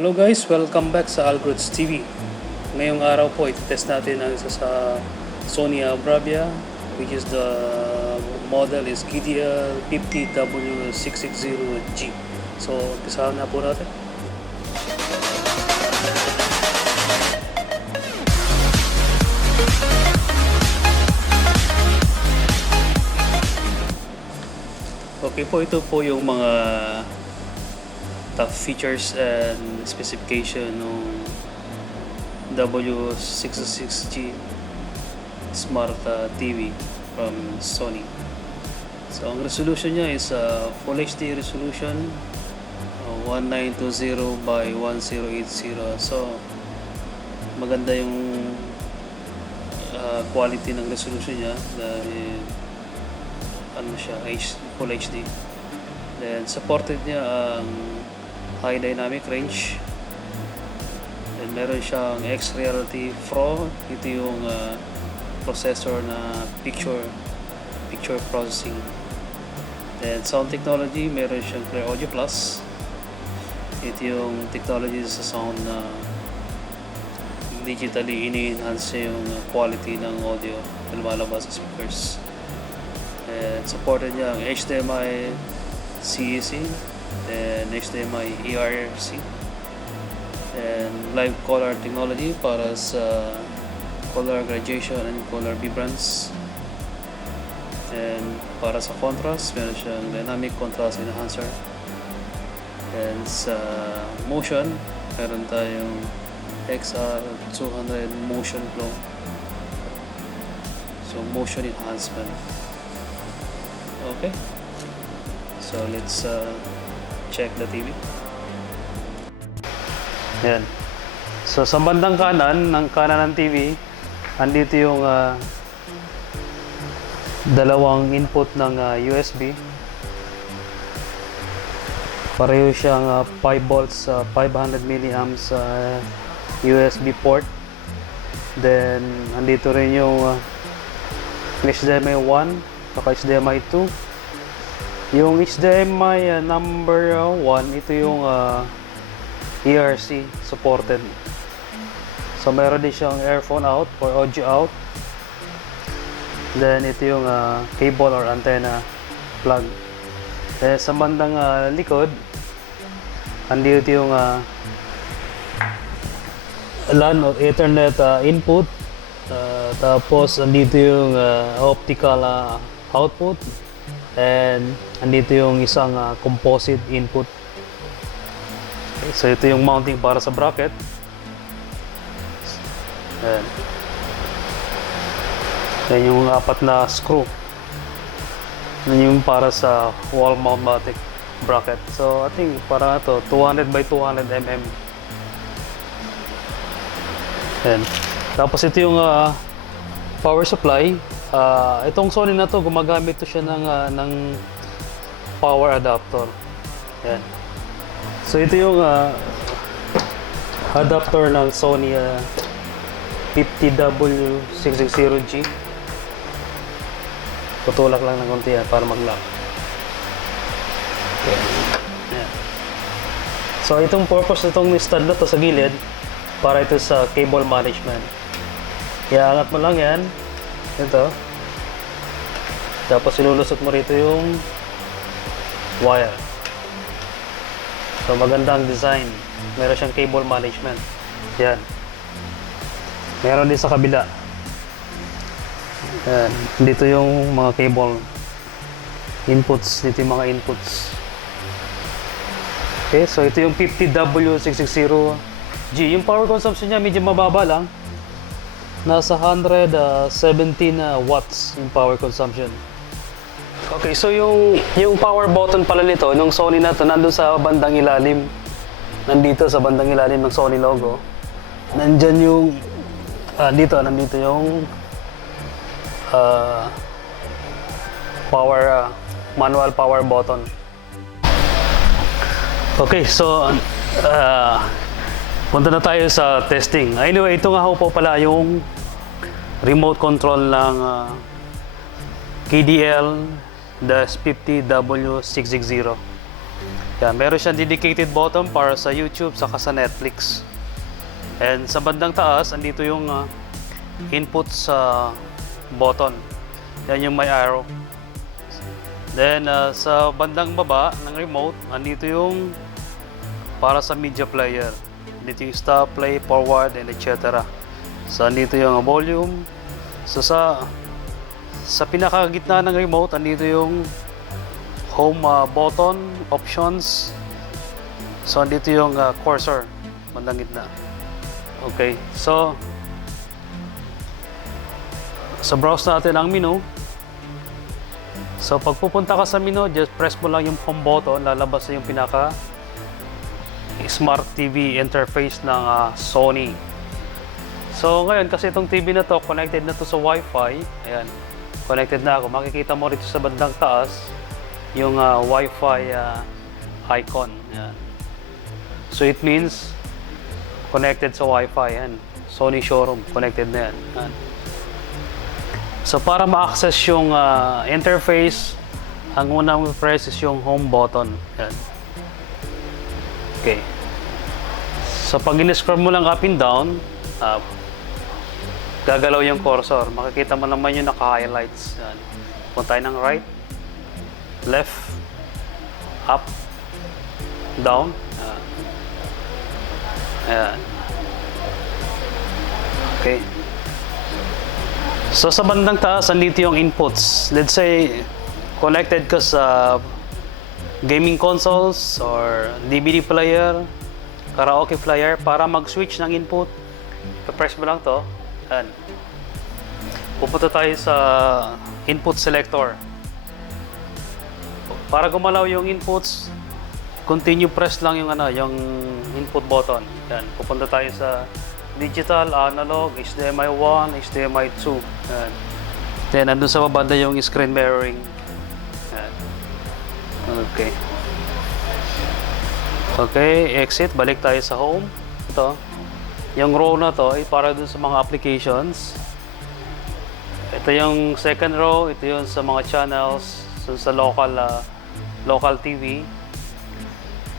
Hello guys, welcome back sa Algorithm TV. Ngayong araw po, iti-test natin ang isa sa Sony Bravia, which is the model is KDL-50W660G. So, umpisahan na po natin. Okay po, ito po yung mga top features and specification ng W66G Smart TV from Sony. So ang resolution niya is Full HD resolution, 1920 by 1080. So maganda yung quality ng resolution niya dahil ano siya, Full HD. Then supported niya ang high dynamic range. And meron siyang X-Reality Pro. Ito yung processor na picture processing. Then sound technology, meron siyang Clear Audio Plus. Ito yung technology sa sound na digitally ini-enhance yung quality ng audio na lumalabas sa speakers. And supported niya ang HDMI CEC, then HDMI ERC, and live color technology para sa color gradation and color vibrance. And para sa contrast, meron siyang dynamic contrast enhancer. And sa motion, meron tayong XR200 motion flow, so motion enhancement. Okay, so let's check the TV. Yan. So sa bandang kanan ng TV, andito yung dalawang input ng USB. Pareho siyang 5 volts, 500 milliamps USB port. Then andito rin yung HDMI 1 at HDMI 2. Yung HDMI number 1, ito yung ERC supported. So meron din siyang earphone out or audio out. Then ito yung cable or antenna plug. Sa bandang likod, andito yung LAN or Ethernet input. Tapos andito yung optical output. And andito yung isang composite input. Okay, so ito yung mounting para sa bracket. Ayan. Yan yung 4 na screw. Yan yung para sa wall mount bracket. So I think para ito 200 by 200 mm. Ayan. Tapos ito yung power supply. Itong Sony na to, gumagamit to siya ng power adapter. Yan. So ito yung adapter ng Sony 50W660G. Tutulak lang ng konti yan para mag-lock. Okay. Yan. So itong purpose nitong stand na to sa gilid, para ito sa cable management. Iangat mo lang yan. Ito. Tapos ilulusot mo rito yung wire. So magandang design. Meron siyang cable management. Yan. Meron din sa kabila. Yan. Dito yung mga cable inputs. Dito yung mga inputs. Okay, so ito yung 50W660G. Yung power consumption niya medyo mababa lang. Nasa 117 watts yung power consumption. Okay, so yung power button pala nito, nung Sony na to, nandun sa bandang ilalim. Nandito sa bandang ilalim ng Sony logo. Nandyan yung nandito yung power manual power button. Okay, so punta na tayo sa testing. Anyway, ito nga po pala yung remote control ng KDL-50W660. Yan, meron siyang dedicated button para sa YouTube saka sa Netflix. And sa bandang taas, andito yung input sa button. Yan yung may arrow. Then sa bandang baba ng remote, andito yung para sa media player. Andito yung stop, play, forward, and etc. So andito yung volume. So sa pinakagitna ng remote, andito yung home button, options. So andito yung cursor, bandang gitna. Okay, so browse natin ang menu. So pag pupunta ka sa menu, just press mo lang yung home button, lalabas na yung pinaka Smart TV interface ng Sony. So ngayon, kasi itong TV na to, connected na to sa Wi-Fi. Ayan, connected na ako. Makikita mo rito sa bandang taas yung Wi-Fi icon. Ayan. So it means connected sa Wi-Fi. Yan. Sony showroom, connected na yan. Yan. So para ma-access yung interface, ang unang press is yung home button. Yan. Okay. So pag in-scroll mo lang up and down, gagalaw yung cursor. Makikita mo naman yung naka-highlights. Yan. Punta tayo ng right, left, up, down. Ayan. Okay. So sa bandang taas, andito yung inputs. Let's say, connected ka sa gaming consoles or DVD player, karaoke player. Para mag-switch ng input, press mo lang to. Ayan. Pupunta tayo sa input selector. Para gumalaw yung inputs, continue press lang yung yung input button. Yan, pupunta tayo sa digital, analog, HDMI 1, HDMI 2. Yan. Then andun sa baba yung screen mirroring. Yan. Okay. Okay, exit, balik tayo sa home. Ito. Yung row na to ay para dun sa mga applications. Ito yung second row, ito yung sa mga channels, sa local TV.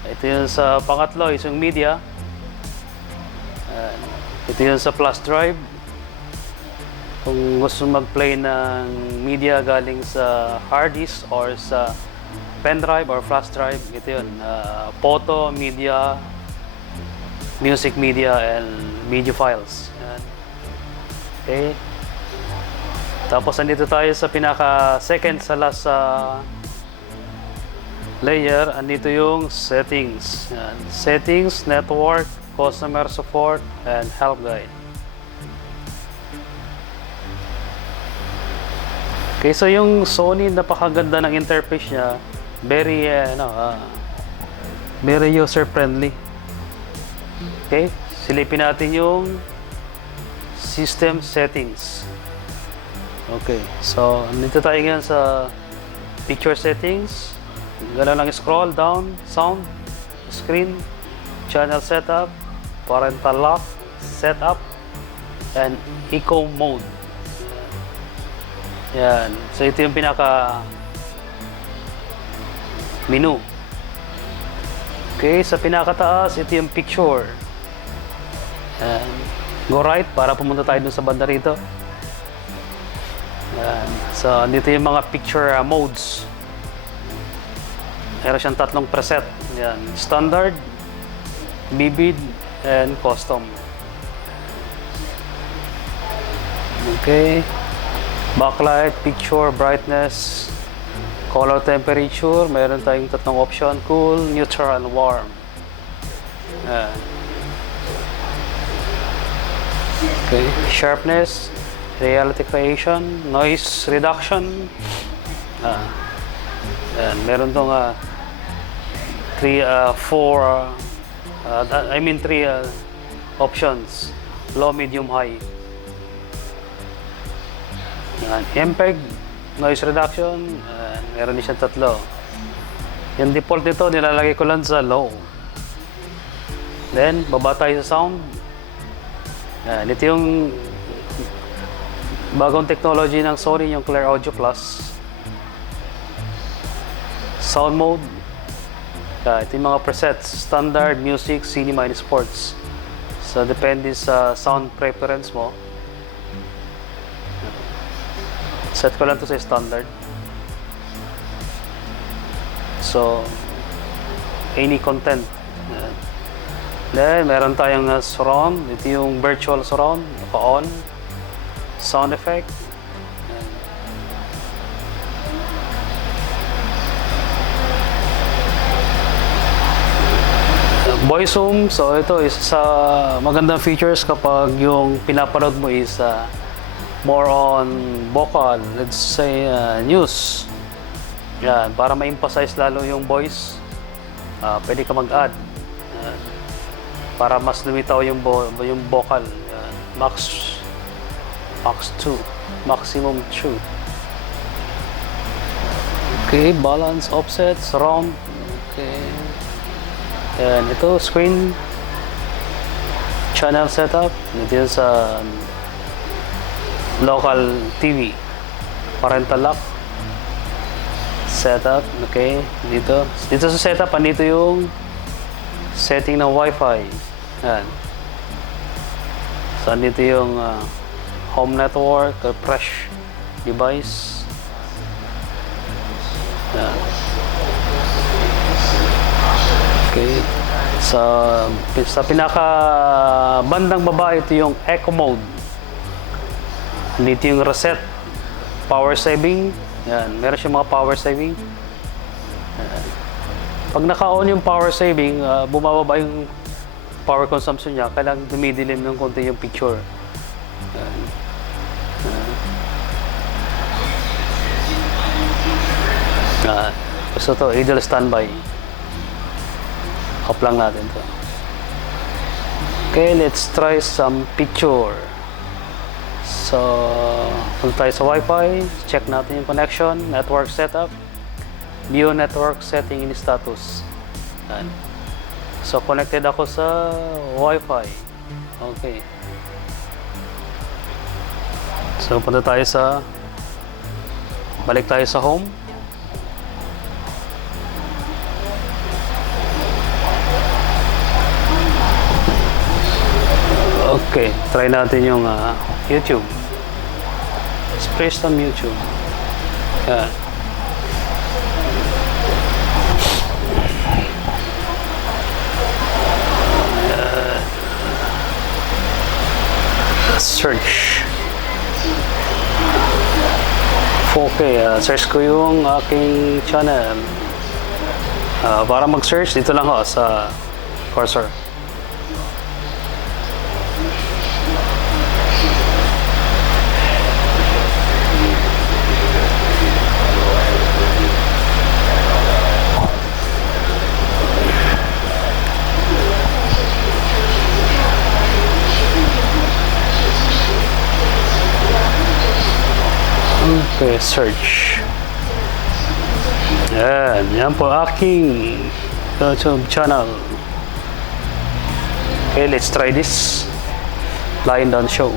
Ito yung sa pangatlo, is yung media. Ito yung sa flash drive. Kung gusto mag-play ng media galing sa hard disk or sa pen drive or flash drive, ito yun. Photo, media, music media, and video files. Yan. Okay. Tapos andito tayo sa pinaka-second sa last layer, andito yung settings. Yan. Settings, network, customer support, and help guide. Okay, so yung Sony, napakaganda ng interface niya. Very, very user-friendly. Okay, silipin natin yung system settings. Okay, so nandito tayo ngayon sa picture settings. Gano'n lang scroll down, sound, screen, channel setup, parental lock, setup, and eco mode. Yan. So ito yung pinaka menu. Okay, sa pinakataas, ito yung picture. Yan. Go right para pumunta tayo dun sa banda rito. Yan. So dito yung mga picture modes. Meron siyang tatlong preset. Yan. Standard, vivid, and custom. Okay. Backlight, picture, brightness, color temperature. Meron tayong tatlong option. Cool, neutral, and warm. Yan. Okay. Sharpness, reality creation, noise reduction. Yan. Meron tong 3 options. Low, medium, high. MPEG, noise reduction, meron din siyang tatlo. Yung default nito, nilalagay ko lang sa low. Then, baba tayo sa sound. Ito yung bagong technology ng Sony, yung Clear Audio Plus. Sound mode, Ito yung mga presets, standard, music, cinema, and sports. So, depende sa sound preference mo. Set ko lang to sa standard. So, any content. Then, meron tayong surround. Ito yung virtual surround. Naka-on. Sound effect. Voice zoom. So, ito is sa magandang features kapag yung pinapanood mo is more on vocal. Let's say news. Yan, para ma-emphasize lalo yung voice. Pwede ka mag-add. Para mas lumitaw yung vocal. Yan. Max 2. Maximum 2. Okay, balance, offset, surround. Okay. Yan, ito screen channel setup. Ito yun sa local TV. Parental lock setup. Okay, dito sa setup, andito yung setting ng Wi-Fi. Yan. So, andito yung home network, fresh device. Yan. Okay. Sa pinaka bandang baba, ito yung echo mode. Dito yung reset, power saving. Yan, meron siyang mga power saving. Yan. Pag naka-on yung power saving, bumababa yung power consumption niya. Kailangan dumidilim ng konti yung picture. Yan. Yan. Gusto to, idle standby. Off lang natin to. Okay, let's try some picture. So, punta tayo sa Wi-Fi. Check natin yung connection, network setup, view network setting in status. Yan. So, connected ako sa Wi-Fi. Okay. So, punta tayo sa balik tayo sa home. Okay, try natin yung YouTube. Let's press on YouTube. Yan. Search. Okay, search ko yung aking channel. Para mag-search, dito lang ho sa cursor. Okay, search. Yan po aking YouTube channel. Okay, let's try this. Line down show.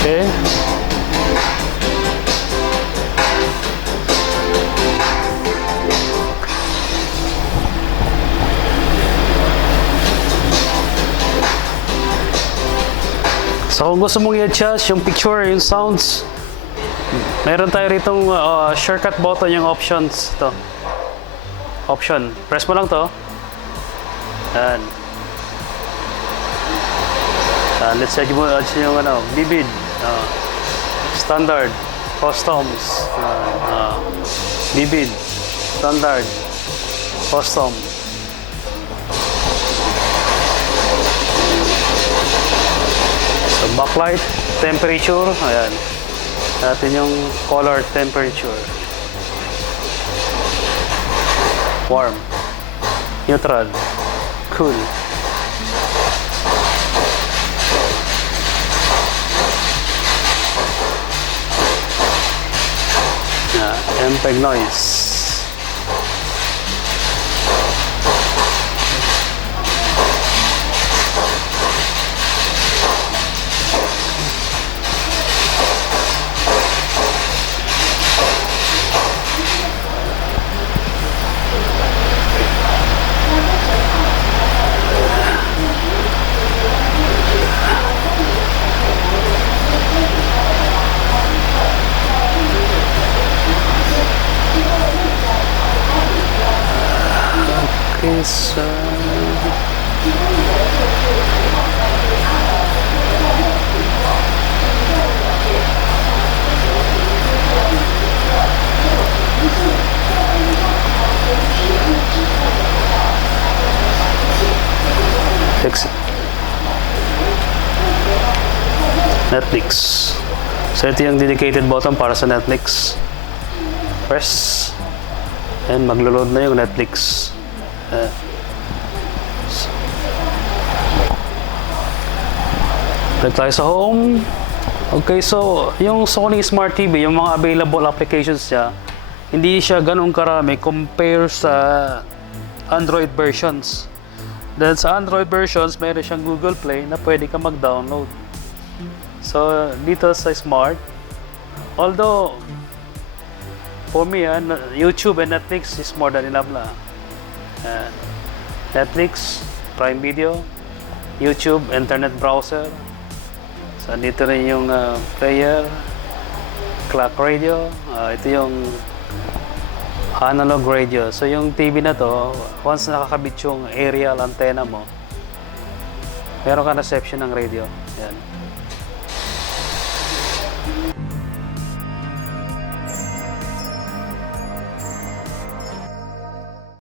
Okay. So kung gusto mong i-adjust yung picture, yung sounds, meron tayo ritong shortcut button, yung options to. Option. Press mo lang to. Yan. Let's say mo yung vivid, standard, customs, vivid, standard, custom. So, backlight, temperature, ayan. Natin yung color temperature. Warm, neutral, cool. MPEG noise. is Netflix. So ito yung dedicated button para sa Netflix. Press and maglo-load na yung Netflix. Balik tayo sa home. Okay, so yung Sony Smart TV, yung mga available applications niya, hindi siya ganun karami compare sa Android versions. Dahil sa Android versions, mayroon siyang Google Play na pwede ka mag-download. So, dito sa Smart, although, for me, YouTube and Netflix is more than enough na. Netflix, Prime Video, YouTube, internet browser. So, dito rin yung player, clock radio. Ito yung analog radio. So, yung TV na to, once nakakabit yung aerial antenna mo, meron ka reception ng radio. Yan.